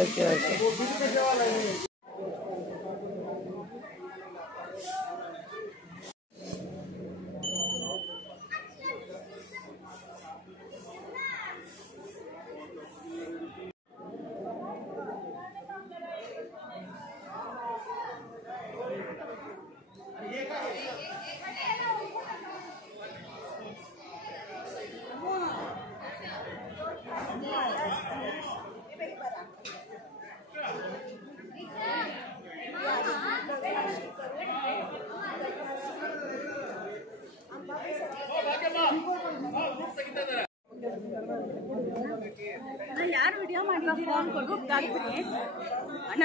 Okay okay. यार video ಮಾಡ್ಲಾ phone ಕೊಡು ಹಾಕ್ತೀನಿ ಅಣ್ಣ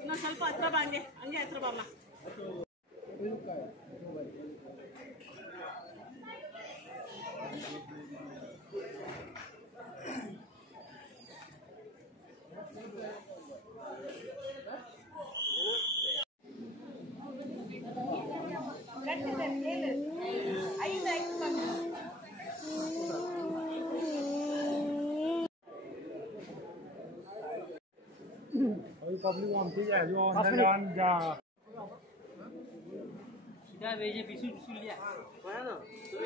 ಇನ್ನೊಂದು ಸ್ವಲ್ಪ ಹತ್ರ ಬಾ, ಹಂಗೆ ಹತ್ರ ಬರಲ್ಲ. Public want to ya yo dan ja sudah beje bisu lihat mana tu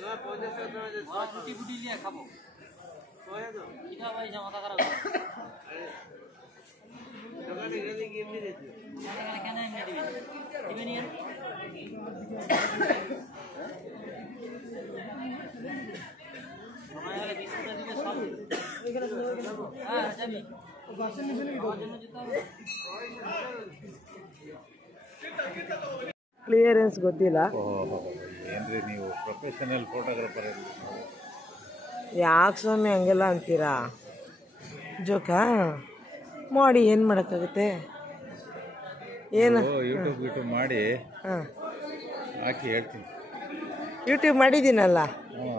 na pojok sana je cuti budi lihat kamu mana tu kita bayi sama tak kerja jangan ini game ni tu mana kana ini di ni mana ada bisu tadi tu sab jadi clearance ಗೊತ್ತಿಲ್ಲ. ಏನ್ರಿ ನೀವು professional photographer? ಯಾಕೆ ಸ್ವಾಮಿ ಹಂಗೆಲ್ಲ ಅಂತೀರಾ? ಜೋಕಾ ಮಾಡಿ ಏನು ಮಾಡೋಕ್ಕಾಗುತ್ತೆ? ಏನು ಯೂಟ್ಯೂಬ್ ಮಾಡಿ ಹಾಂ ಹಾಕಿ ಹೇಳ್ತೀನಿ. ಯೂಟ್ಯೂಬ್ ಮಾಡಿದ್ದೀನಲ್ಲ.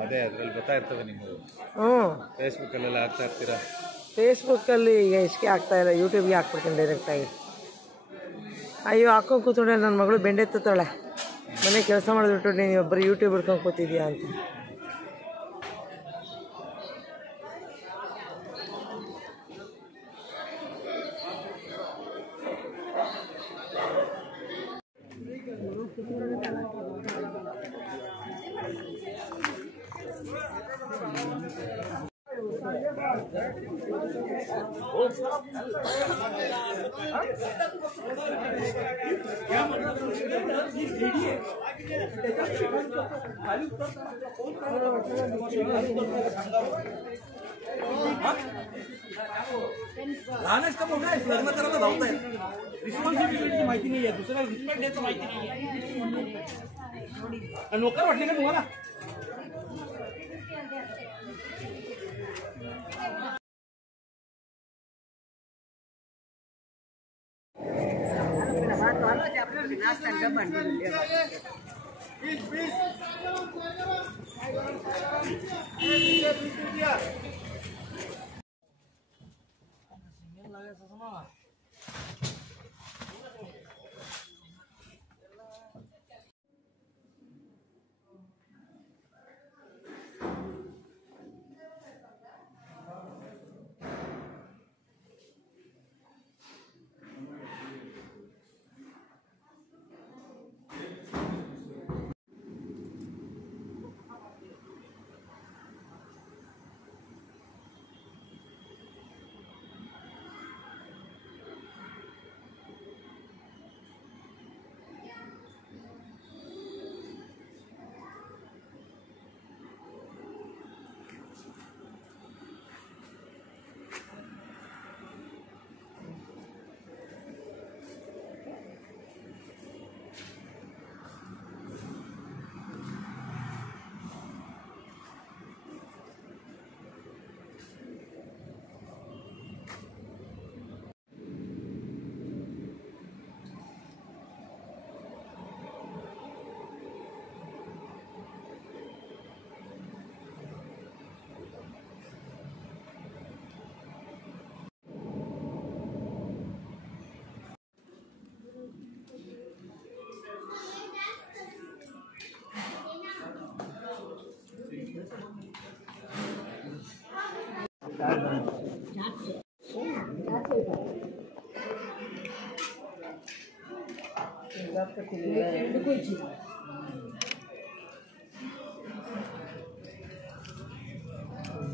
ಅದೇ ಅದರಲ್ಲಿ ಬರ್ತಾ ಇರ್ತವೆ ನಿಮ್ಮದು. ಫೇಸ್ಬುಕ್ಕಲ್ಲೆಲ್ಲ ಹಾಕ್ತಾ ಇರ್ತೀರಾ? ಫೇಸ್ಬುಕ್ಕಲ್ಲಿ ಈಗ ಇಷ್ಟಕ್ಕೆ ಆಗ್ತಾಯಿಲ್ಲ, ಯೂಟ್ಯೂಬ್ಗೆ ಹಾಕ್ಬಿಡ್ತೀನಿ ಡೈರೆಕ್ಟಾಗಿ. ಅಯ್ಯೋ ಹಾಕ್ಕೊಂಡು ಕೂತ್ಕೊಂಡೆ ನನ್ನ ಮಗಳು ಬೆಂಡೆತ್ತಾಳೆ, ಮನೆ ಕೆಲಸ ಮಾಡಿದ್ಬಿಟ್ಟು ನೀನು ಒಬ್ಬರು ಯೂಟ್ಯೂಬ್ ಹಿಡ್ಕೊಂಡು ಕೂತಿದ್ಯಾ ಅಂತ. लहानच मोठा आहे, लग्न करायला धावताय. रिस्पॉन्सिबिलिटीची माहिती नाही आहे, दुसऱ्याला रिस्पेक्ट द्यायचं माहिती नाही आहे. नोकर वाटले का तुम्हाला?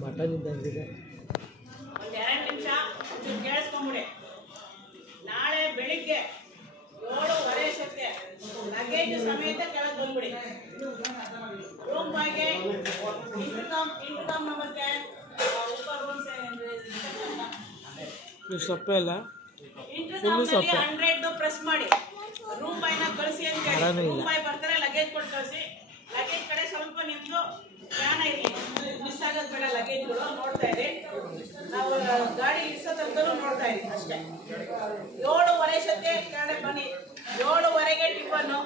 ಮಟನ್ ಇದ್ದಂಗಿದೆ. ಒಂದೆರಡು ನಿಮಿಷ ಒಂಚೂರು ಕೇಳಿಸ್ಕೊಂಬಿಡಿ. ನಾಳೆ ಬೆಳಿಗ್ಗೆ 7:30 ಅಷ್ಟೊತ್ತಿಗೆ ಲಗೇಜ್ ಸಮೇತ ಕೆಳಗೆ ಬಂದ್ಬಿಡಿ. ರೂಮ್ ಬಾಯ್ಗೆ ಇಂಟರ್ಕಾಮ್ ನಂಬರ್ಗೆ ಸೊಪ್ಪೆ ಇಲ್ಲ, ಇಂಟರ್ಕಾಮ್ 100 ಪ್ರೆಸ್ ಮಾಡಿ ರೂಮ್ ಬಾಯ್ನ ಕಳಿಸಿ ಅಂತ ಹೇಳಿ. ರೂಮ್ ಬಾಯ್ ಬರ್ತಾರೆ, ಲಗೇಜ್ ಕೊಟ್ಟು ಕಳಿಸಿ. ಲಗೇಜ್ ಕಡೆ ಸ್ವಲ್ಪ ನಿಮ್ದು ಧ್ಯಾನ ಇರಲಿ, ಮಿಸ್ ಆಗೋದು ಬೇಡ. ಲಗೇಜ್ಗಳು ನೋಡ್ತಾ ಇರಿ, ನಾವು ಗಾಡಿ ಇಳಿಸೋದಂತೂ ನೋಡ್ತಾ ಇರಿ ಅಷ್ಟೇ. 7:30 ಅಷ್ಟೊತ್ತಿಗೆ ಕೆಳಗಡೆ ಬನ್ನಿ. 7:30ಗೆ ಟಿಫನ್ನು,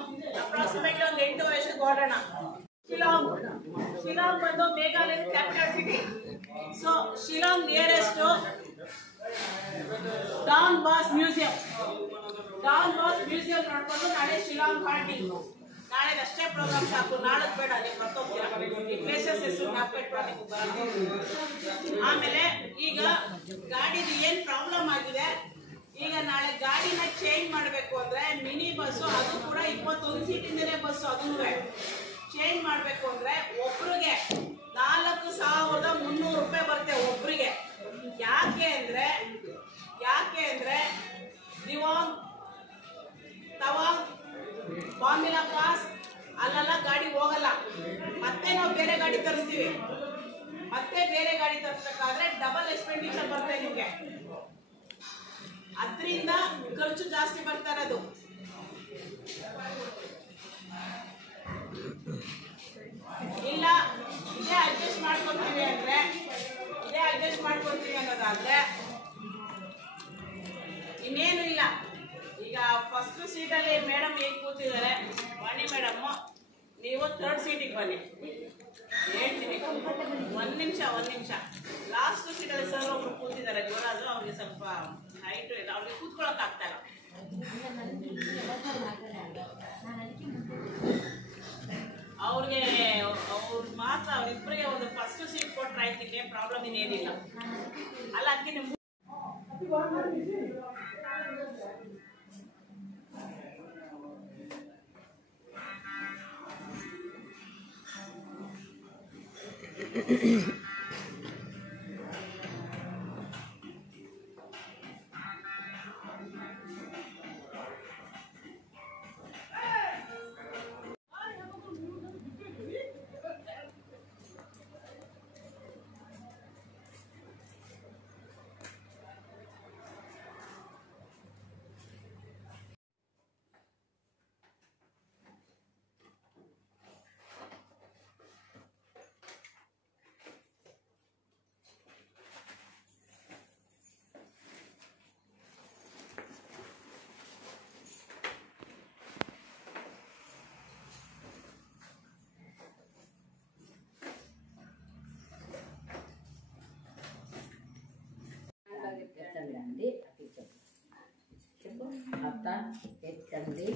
ಅಪ್ರಾಕ್ಸಿಮೇಟ್ಲಿ ಒಂದು 8:30 ಅಷ್ಟೊತ್ತಿಗೆ ಹೊರಡೋಣ. ಶಿಲಾಂಗ್ ಬಂದು Meghalaya capital city. So Shillong nearest Don boss museum ನೋಡ್ಕೊಂಡು ನಾಳೆ ಶಿಲಾಂಗ್ ಪಾರ್ಟಿ. ನಾಳೆ ಅಷ್ಟೇ ಪ್ರೋಗ್ರಾಮ್ ಸಾಕು, ನಾಳದ್ ಬೇಡ, ನೀವು ಬರ್ತೋಗ್ತೀರಾ. ಈ ಪ್ಲೇಸಸ್ ಹೆಸರು ಜ್ಞಾಪಕ. ಆಮೇಲೆ ಈಗ ಗಾಡಿದು ಏನ್ ಪ್ರಾಬ್ಲಮ್ ಆಗಿದೆ, ಈಗ ನಾಳೆ ಗಾಡಿನ ಚೇಂಜ್ ಮಾಡಬೇಕು ಅಂದ್ರೆ ಮಿನಿ ಬಸ್ಸು, ಅದು ಕೂಡ 21 ಸೀಟಿಂದನೇ ಬಸ್ಸು, ಅದನ್ನು ಚೇಂಜ್ ಮಾಡಬೇಕು ಅಂದ್ರೆ ಒಬ್ರಿಗೆ 4,300 ರೂಪಾಯಿ ಬರುತ್ತೆ ಒಬ್ರಿಗೆ. ಯಾಕೆ ಅಂದ್ರೆ ದಿವಾಂಗ್, ತವಾಂಗ್, ಬಾಂಬಿಲಾ ಪಾಸ್ ಅಲ್ಲೆಲ್ಲ ಗಾಡಿ ಹೋಗಲ್ಲ. ಮತ್ತೆ ನಾವು ಬೇರೆ ಗಾಡಿ ತರಿಸ್ತೀವಿ. ಮತ್ತೆ ಬೇರೆ ಗಾಡಿ ತರಿಸ್ಬೇಕಾದ್ರೆ ಡಬಲ್ ಎಕ್ಸ್ಪೆಂಡಿಚರ್ ಬರ್ತದೆ ನಿಮ್ಗೆ. ಅದರಿಂದ ಖರ್ಚು ಜಾಸ್ತಿ ಬರ್ತಾ ಇರೋದು. ಇಲ್ಲ ಇದೇ ಅಡ್ಜಸ್ಟ್ ಮಾಡ್ಕೊತೀವಿ ಅನ್ನೋದಾದ್ರೆ ಇನ್ನೇನು ಇಲ್ಲ. ಈಗ ಫಸ್ಟ್ ಸೀಟಲ್ಲಿ ಮೇಡಮ್ ಹೇಗೆ ಕೂತಿದ್ದಾರೆ, ವಾಣಿ ಮೇಡಮ್, ನೀವು 3rd ಸೀಟಿಗೆ ಬನ್ನಿ. ಹೇಳ್ತೀನಿ, ಒಂದು ನಿಮಿಷ. ಲಾಸ್ಟ್ ಸೀಟಲ್ಲಿ ಸರ್ ಒಬ್ರು ಕೂತಿದ್ದಾರೆ, ಗೋರಾಜು. ಅವ್ರಿಗೆ ಸ್ವಲ್ಪ ಹೈಟು ಇಲ್ಲ, ಅವ್ರಿಗೆ ಕೂತ್ಕೊಳ್ಳೋಕೆ ಆಗ್ತಾ ಇಲ್ಲ. ಅವ್ರಿಗೆ ಮಾತ್ರ ಅವ್ರಿಬ್ಬರಿಗೆ ಒಂದು ಫಸ್ಟ್ ಸೀಟ್ ಕೊಟ್ಟರೆ ಆಯ್ತಿಗೆ ಪ್ರಾಬ್ಲಮ್ ಇನ್ನೇನಿಲ್ಲ ಅಲ್ಲ. ಅದಕ್ಕೆ ನೀವು ఎత్తండి అది చెప్పు అత్త ఎత్తండి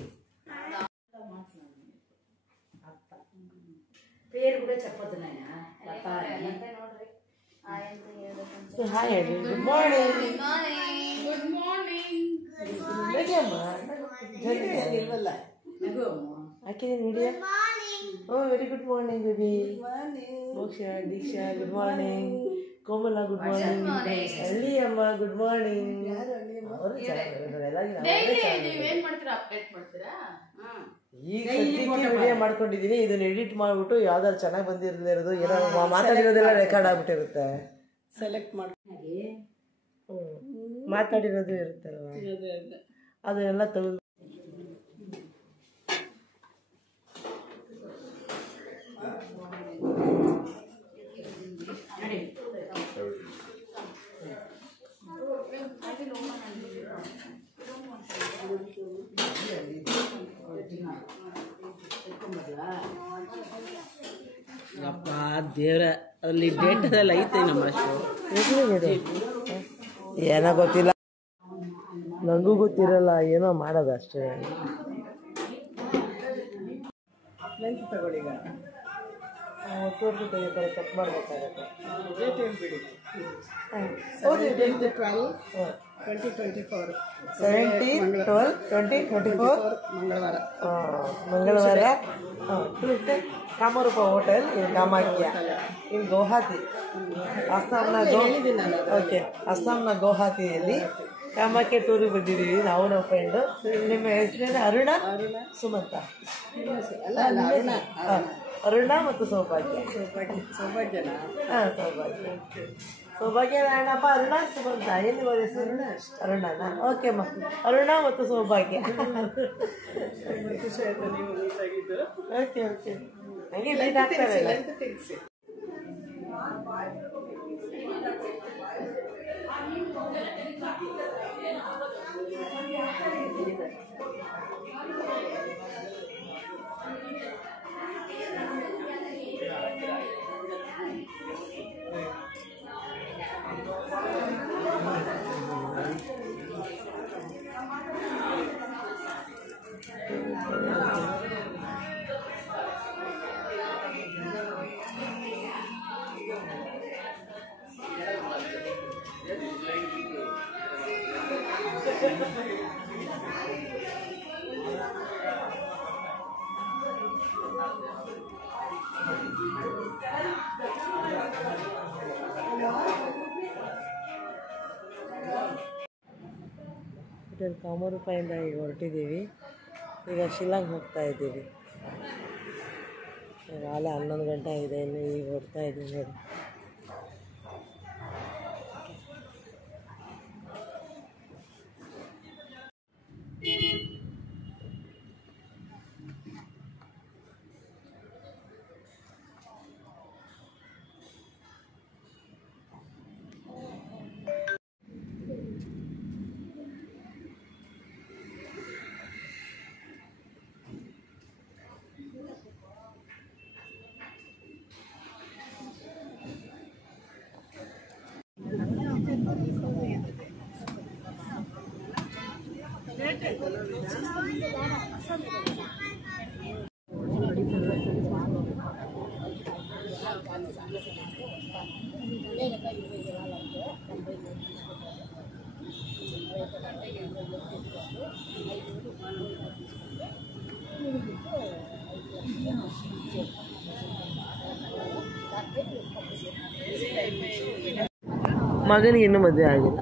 అత్త పేరు కూడా చెప్పొద్దు నాయన అత్త అని. హాయ్ అండి, good morning. Very good morning baby. ಮೋಕ್ಷ, ದೀಕ್ಷಾ ಗುಡ್ ಮಾರ್ನಿಂಗ್. ಕೋಮಲ ಗುಡ್ ಮಾರ್ನಿಂಗ್. ಹಳ್ಳಿ ಅಮ್ಮ ಗುಡ್ ಮಾರ್ನಿಂಗ್. ಈಗ ವಿಡಿಯೋ ಮಾಡ್ಕೊಂಡಿದ್ದೀನಿ, ಇದನ್ನ ಎಡಿಟ್ ಮಾಡ್ಬಿಟ್ಟು ಯಾವ್ದಾದ್ರು ಚೆನ್ನಾಗಿ ಬಂದಿರೋದು ಏನೋ ಮಾತಾಡಿರೋದೆಲ್ಲ ರೆಕಾರ್ಡ್ ಆಗ್ಬಿಟ್ಟಿರುತ್ತೆ. ಸೆಲೆಕ್ಟ್ ಮಾಡಿ ಮಾತಾಡಿರೋದು ಇರುತ್ತಲ್ವ, ಅದನ್ನೆಲ್ಲ ತೆಗೆದು ಅಪ್ಪ ದೇವ್ರ, ಅಲ್ಲಿ ಡೇಟ್ ಅದೆಲ್ಲ ಐತೆ ನಮ್ಮ ಅಷ್ಟು ಏನೋ ಗೊತ್ತಿಲ್ಲ, ನನಗೂ ಗೊತ್ತಿರಲ್ಲ, ಏನೋ ಮಾಡೋದು ಅಷ್ಟೇ. ಲೆಂತ್ ತಗೊಳ್ಳಿ. ಈಗ ಒತ್ತುವರೆಗೂ ತೆಗಿತಾರೆ, ಕಟ್ ಮಾಡಬೇಕಾಗತ್ತೆ. ಡೇಟ್ ಏನು ಬಿಡಿ. ಹಾಂ 17/12/2024 ಮಂಗಳವಾರ. ಮಂಗಳವಾರ. Tuesday ಕಾಮರೂಪ ಹೋಟೆಲ್ ಇನ್ ಕಾಮಾಖ್ಯ ಇನ್ ಗೌಹಾತಿ, ಅಸ್ಸಾಂನ ಓಕೆ, ಅಸ್ಸಾಂನ ಗೌಹಾತಿಯಲ್ಲಿ ಕಾಮಾಖ್ಯ ಟೂರಿಗೆ ಬಂದಿದ್ದೀವಿ ನಾವು, ನಮ್ಮ ಫ್ರೆಂಡು. ನಿಮ್ಮ ಹೆಸರೇನು? ಅರುಣ, ಸುಮಂತ? ಅರುಣ ಮತ್ತು ಸೌಭಾಗ್ಯ. ಸೌಭಾಗ್ಯನಾ? ಹಾಂ, ಸೌಭಾಗ್ಯ. ಸೌಭಾಗ್ಯ ನಾರಾಯಣಪ್ಪ, ಅರುಣ, ಸುಮಂತ. ಏನು ನಿಮ್ಮ ಹೆಸರು? ಅರುಣನಾ? ಓಕೆ ಅಮ್ಮ, ಅರುಣ ಮತ್ತು ಸೌಭಾಗ್ಯ. ಖುಷಿ ಆಯ್ತು ನೀವು ನೀಟಾಗಿದ್ದು. ಓಕೆ ಓಕೆ, ಹಂಗೆ ಲೈಟ್ ಆಗ್ತಾರೆ. ತಿಳಿಸಿ. ಹೋಟೆಲ್ ಕಾಮರೂಪದಿಂದ ಈಗ ಹೊರಟಿದ್ದೀವಿ. ಈಗ ಶಿಲ್ಲಾಂಗ್ ಹೋಗ್ತಾ ಇದ್ದೀವಿ. ಆಲ 11 ಗಂಟೆ ಆಗಿದೆ, ಇನ್ನು ಈಗ ಹೊರಡ್ತಾ ಇದ್ದೀವಿ ನೋಡಿ. ಮಗನಿಗೆ ಇನ್ನೂ ಮದುವೆ ಆಗಿಲ್ಲ.